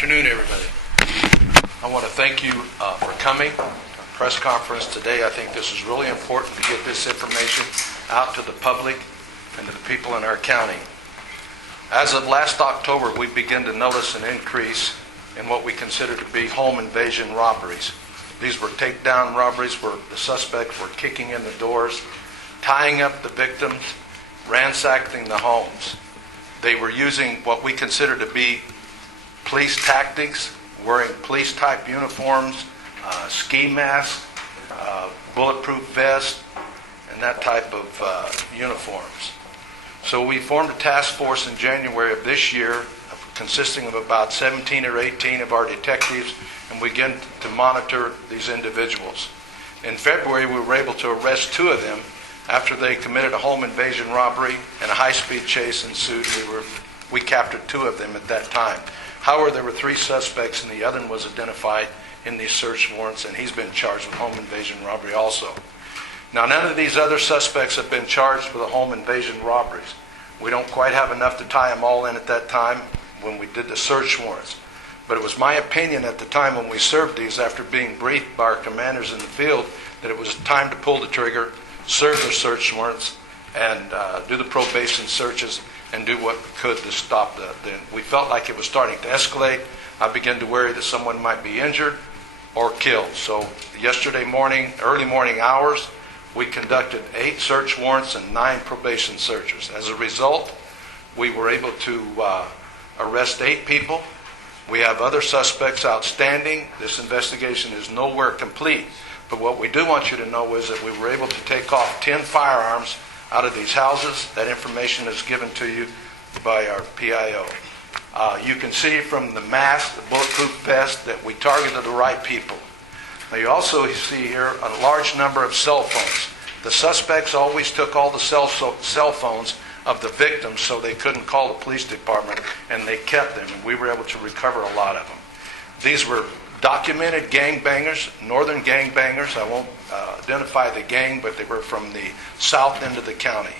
afternoon, everybody. I want to thank you for coming to our press conference today. I think this is really important to get this information out to the public and to the people in our county. As of last October, we began to notice an increase in what we consider to be home invasion robberies. These were takedown robberies where the suspects were kicking in the doors, tying up the victims, ransacking the homes. They were using what we consider to be police tactics, wearing police-type uniforms, ski masks, bulletproof vests, and that type of uniforms. So we formed a task force in January of this year consisting of about 17 or 18 of our detectives, and we began to monitor these individuals. In February, we were able to arrest 2 of them after they committed a home invasion robbery and a high-speed chase ensued. We captured 2 of them at that time. However, there were 3 suspects, and the other one was identified in these search warrants, and he's been charged with home invasion robbery also. Now, none of these other suspects have been charged for the home invasion robberies. We don't quite have enough to tie them all in at that time when we did the search warrants. But it was my opinion at the time when we served these, after being briefed by our commanders in the field, that it was time to pull the trigger, serve the search warrants, and do the probation searches and do what we could to stop we felt like it was starting to escalate. I began to worry that someone might be injured or killed. So yesterday morning, early morning hours, we conducted 8 search warrants and 9 probation searches. As a result, we were able to arrest 8 people. We have other suspects outstanding. This investigation is nowhere complete. But what we do want you to know is that we were able to take off 10 firearms out of these houses. That information is given to you by our PIO. You can see from the mask, the bulletproof vest, that we targeted the right people. Now you also see here a large number of cell phones. The suspects always took all the cell phones of the victims so they couldn't call the police department, and they kept them, and we were able to recover a lot of them. These were documented gangbangers, northern gangbangers. I won't identify the gang, but they were from the south end of the county.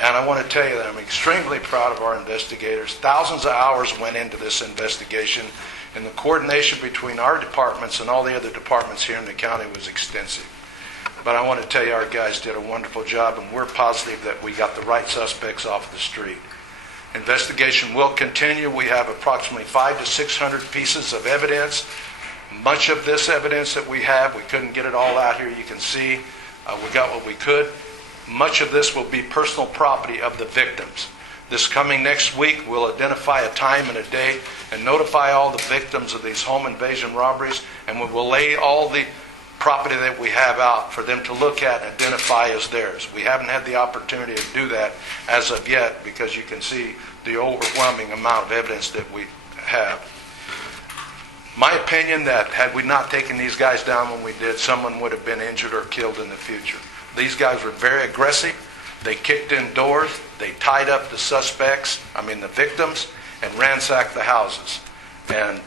And I want to tell you that I'm extremely proud of our investigators. Thousands of hours went into this investigation, and the coordination between our departments and all the other departments here in the county was extensive. But I want to tell you, our guys did a wonderful job, and we're positive that we got the right suspects off the street. Investigation will continue. We have approximately 500 to 600 pieces of evidence. Much of this evidence that we have, we couldn't get it all out here. You can see we got what we could. Much of this will be personal property of the victims. This coming next week, we'll identify a time and a day and notify all the victims of these home invasion robberies, and we will lay all the property that we have out for them to look at and identify as theirs. We haven't had the opportunity to do that as of yet because you can see the overwhelming amount of evidence that we have. My opinion that had we not taken these guys down when we did, someone would have been injured or killed in the future. These guys were very aggressive. They kicked in doors. They tied up the the victims, and ransacked the houses. And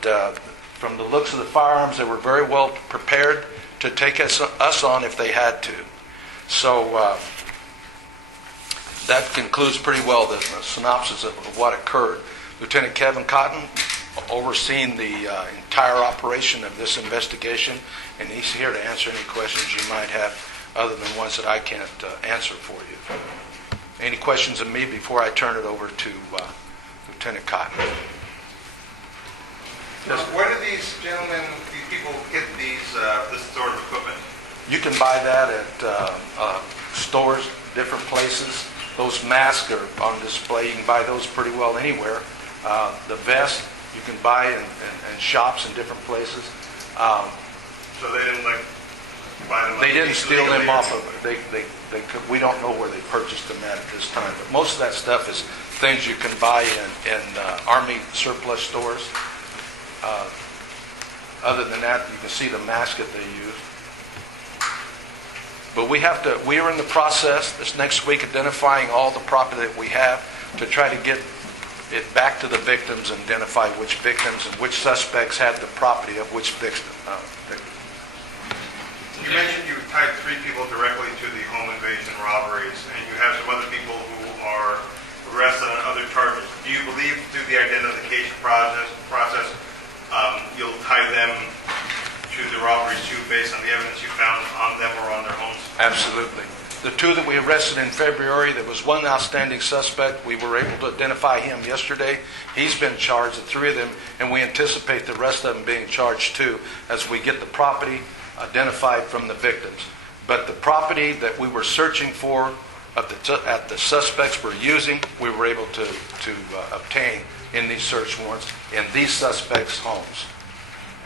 from the looks of the firearms, they were very well prepared to take us on if they had to. So that concludes pretty well the synopsis of what occurred. Lieutenant Kevin Cotton overseeing the entire operation of this investigation, and he's here to answer any questions you might have other than ones that I can't answer for you. Any questions of me before I turn it over to Lieutenant Cotton? Yes. Where do these gentlemen, these people get this sort of equipment? You can buy that at stores, different places. Those masks are on display. You can buy those pretty well anywhere. The vest you can buy in shops in different places. So they didn't buy them? They didn't steal them off of. We don't know where they purchased them at this time. But most of that stuff is things you can buy in Army surplus stores. Other than that, you can see the mask that they use. But we are in the process this next week identifying all the property that we have to try to get it back to the victims and identify which victims and which suspects had the property of which victim. You mentioned you tied 3 people directly to the home invasion robberies, and you have some other people who are arrested on other charges. Do you believe through the identification process you'll tie them to the robberies too, based on the evidence you found on them or on their homes? Absolutely. The two that we arrested in February, there was one outstanding suspect. We were able to identify him yesterday. He's been charged, the three of them, and we anticipate the rest of them being charged too as we get the property identified from the victims. But the property that we were searching for at the suspects were using, we were able to obtain in these search warrants in these suspects' homes.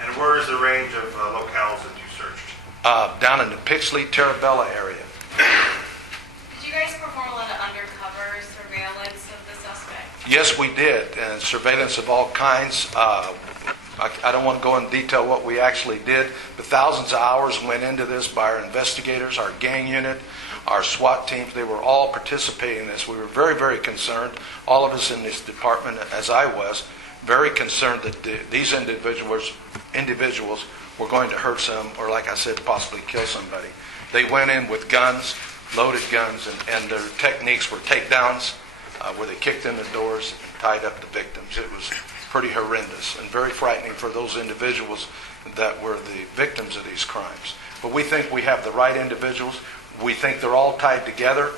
And where is the range of locales that you searched? Down in the Pixley, Terabella area. Did you guys perform a lot of undercover surveillance of the suspect? Yes, we did, and surveillance of all kinds. I don't want to go into detail what we actually did, but thousands of hours went into this by our investigators, our gang unit, our SWAT teams. They were all participating in this. We were very, very concerned, all of us in this department, as I was, very concerned that these individuals were going to hurt some, or like I said, possibly kill somebody. They went in with guns, loaded guns, and their techniques were takedowns, where they kicked in the doors and tied up the victims. It was pretty horrendous and very frightening for those individuals that were the victims of these crimes. But we think we have the right individuals. We think they're all tied together.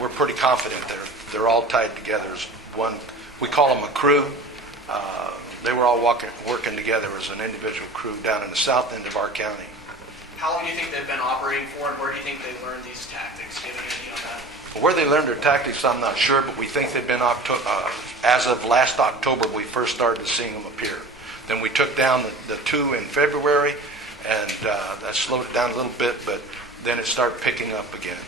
We're pretty confident they're all tied together as one. We call them a crew. They were all working together as an individual crew down in the south end of our county. How long do you think they've been operating for, and where do you think they learned these tactics? Do you have any idea on that? Where they learned their tactics, I'm not sure, but we think they've been, as of last October, we first started seeing them appear. Then we took down the two in February, and that slowed it down a little bit, but then it started picking up again.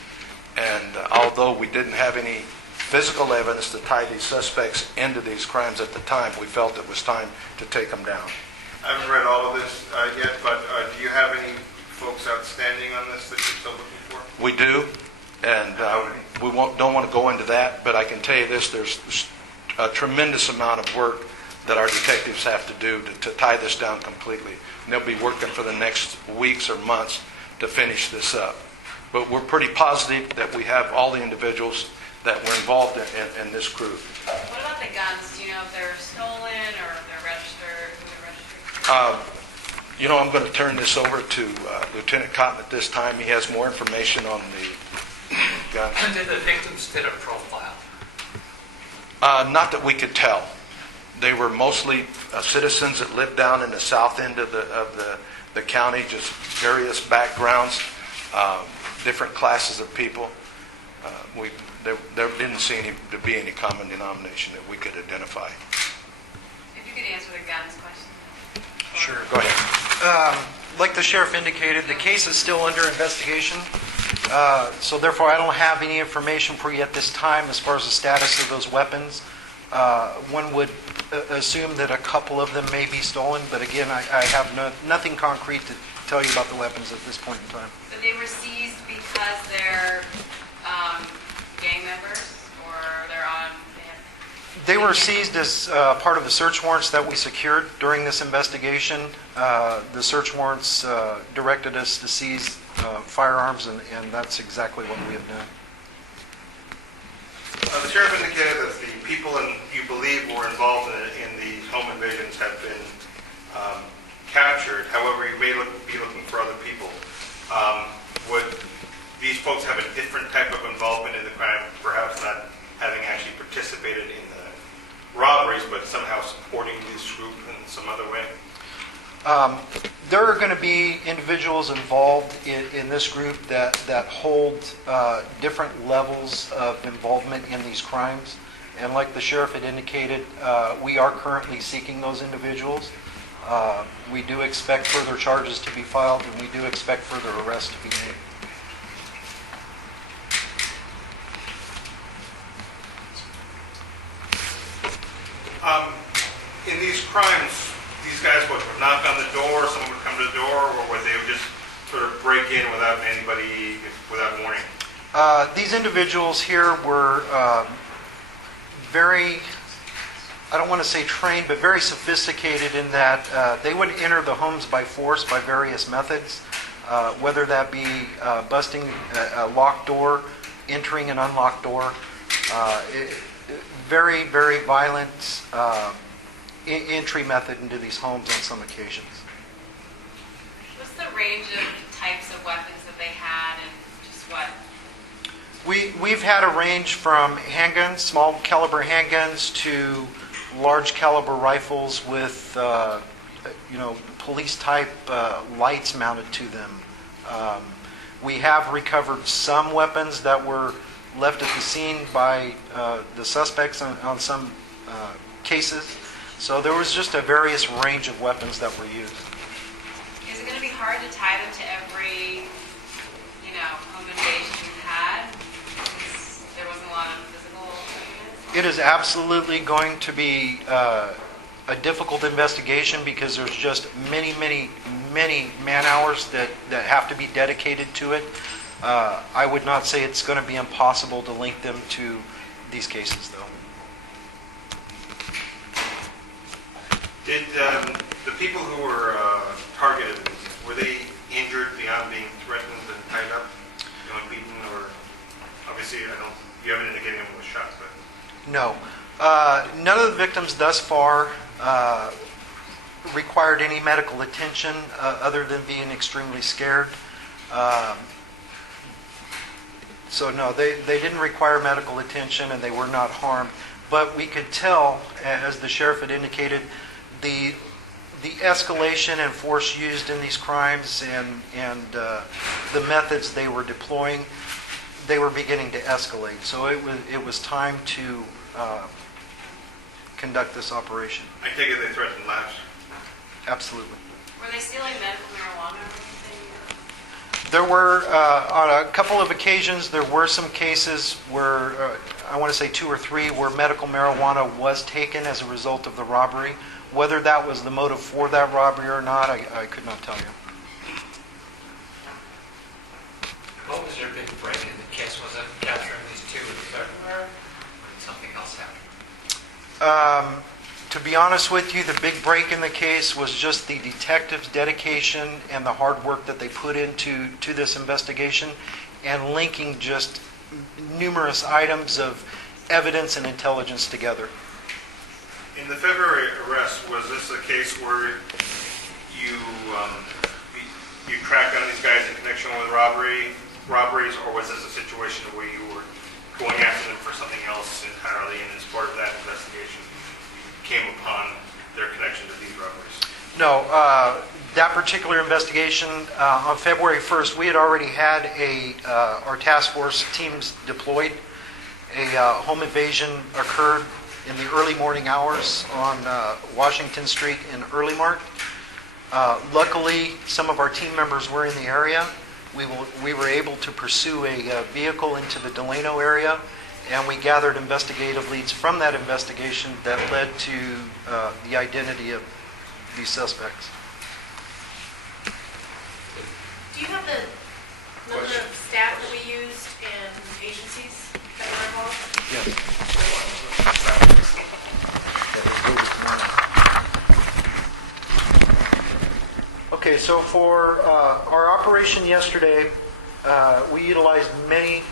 And although we didn't have any physical evidence to tie these suspects into these crimes at the time, we felt it was time to take them down. I haven't read all of this yet, but do you have any folks outstanding on this that you're still looking for? We do, and we don't want to go into that, but I can tell you this, there's a tremendous amount of work that our detectives have to do to tie this down completely. And they'll be working for the next weeks or months to finish this up. But we're pretty positive that we have all the individuals that were involved in this crew. What about the guns? Do you know if they're stolen or if they're registered? Who they're registered? I'm going to turn this over to Lieutenant Cotton at this time. He has more information on the guns. Did the victims fit a profile? Not that we could tell. They were mostly citizens that lived down in the south end of the county, just various backgrounds, different classes of people. There didn't seem to be any common denomination that we could identify. If you could answer the guns question. Sure. Go ahead. Like the sheriff indicated, the case is still under investigation. So therefore, I don't have any information for you at this time as far as the status of those weapons. One would assume that a couple of them may be stolen, but again, I have nothing concrete to tell you about the weapons at this point in time. So they were seized because they're gang members, or they're on... They were seized as part of the search warrants that we secured during this investigation. The search warrants directed us to seize firearms, and that's exactly what we have done. The sheriff indicated that the people you believe were involved in these home invasions have been captured. However, you may be looking for other people. Would these folks have a different type of involvement in the crime, perhaps not having actually participated in the robberies, but somehow supporting this group in some other way? There are going to be individuals involved in this group that hold different levels of involvement in these crimes. And like the sheriff had indicated, we are currently seeking those individuals. We do expect further charges to be filed, and we do expect further arrests to be made. In these crimes, these guys would knock on the door, someone would come to the door, or would they just sort of break in without warning? These individuals here were very, I don't want to say trained, but very sophisticated in that they would enter the homes by force by various methods, whether that be busting a locked door, entering an unlocked door. Very, very violent entry method into these homes on some occasions. What's the range of types of weapons that they had and just what? We've had a range from handguns, small caliber handguns, to large caliber rifles with, police type lights mounted to them. We have recovered some weapons that were left at the scene by the suspects on some cases. So there was just a various range of weapons that were used. Is it going to be hard to tie them to every, home invasion you've had? Since there wasn't a lot of physical evidence? It is absolutely going to be a difficult investigation because there's just many man hours that have to be dedicated to it. I would not say it's going to be impossible to link them to these cases, though. Did the people who were targeted, were they injured beyond being threatened and tied up, beaten, or obviously you haven't indicated anyone was shot, but No. None of the victims thus far required any medical attention other than being extremely scared. So no, they didn't require medical attention and they were not harmed. But we could tell, as the sheriff had indicated, the escalation and force used in these crimes and the methods they were deploying, they were beginning to escalate. So it was time to conduct this operation. I take it they threatened lives. Absolutely. Were they stealing medical marijuana or anything? There were, on a couple of occasions, there were some cases where, I want to say 2 or 3, where medical marijuana was taken as a result of the robbery. Whether that was the motive for that robbery or not, I could not tell you. What was their big break in the case? Was it capturing these two in February? Or did something else happen? To be honest with you, the big break in the case was just the detectives' dedication and the hard work that they put into this investigation and linking just numerous items of evidence and intelligence together. In the February arrest, was this a case where you tracked down these guys in connection with robberies, or was this a situation where you were going after them for something else entirely, and as part of that investigation, came upon their connection to these robberies? No, that particular investigation, on February 1st, we had already had our task force teams deployed. A home invasion occurred in the early morning hours on Washington Street in Early Mart. Luckily, some of our team members were in the area. We were able to pursue a vehicle into the Delano area, and we gathered investigative leads from that investigation that led to the identity of these suspects. Do you have the number of staff that we used and agencies that were involved? Yes. Okay, so for our operation yesterday, we utilized many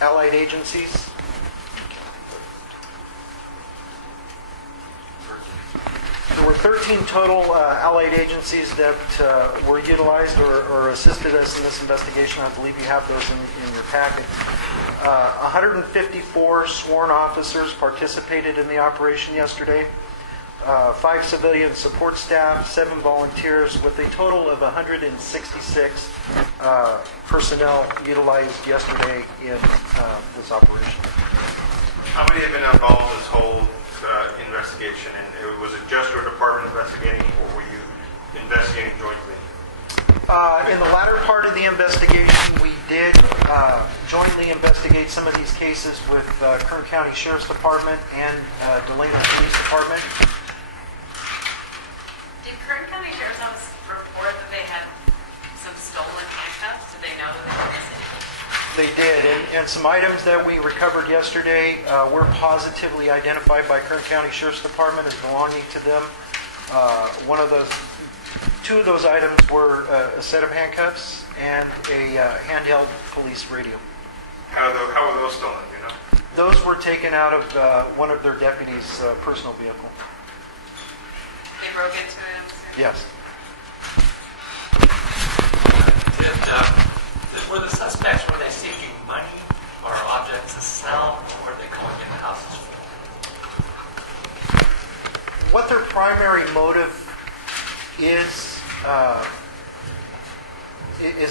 allied agencies. There were 13 total allied agencies that were utilized or assisted us in this investigation. I believe you have those in your packet. 154 sworn officers participated in the operation yesterday. 5 civilian support staff, 7 volunteers, with a total of 166 personnel utilized yesterday in this operation. How many have been involved in this whole investigation? And was it just your department investigating, or were you investigating jointly? In the latter part of the investigation, we did jointly investigate some of these cases with Kern County Sheriff's Department and Delano Police Department. Did Kern County Sheriff's Office report that they had some stolen handcuffs? Did they know that they were missing? They did, and some items that we recovered yesterday were positively identified by Kern County Sheriff's Department as belonging to them. Two of those items were a set of handcuffs and a handheld police radio. How were those stolen, do you know? Those were taken out of one of their deputies' personal vehicle. they broke into it, I'm assuming? Yes. Were the suspects, were they seeking money or objects to sell, or were they going into houses for? What their primary motive is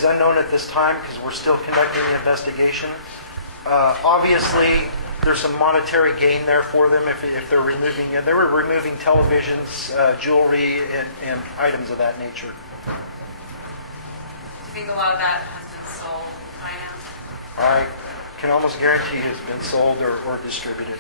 unknown at this time because we're still conducting the investigation. Obviously, there's some monetary gain there for them if they're removing, they were removing televisions, jewelry, and items of that nature. Do you think a lot of that has been sold by now? I can almost guarantee it's been sold or distributed.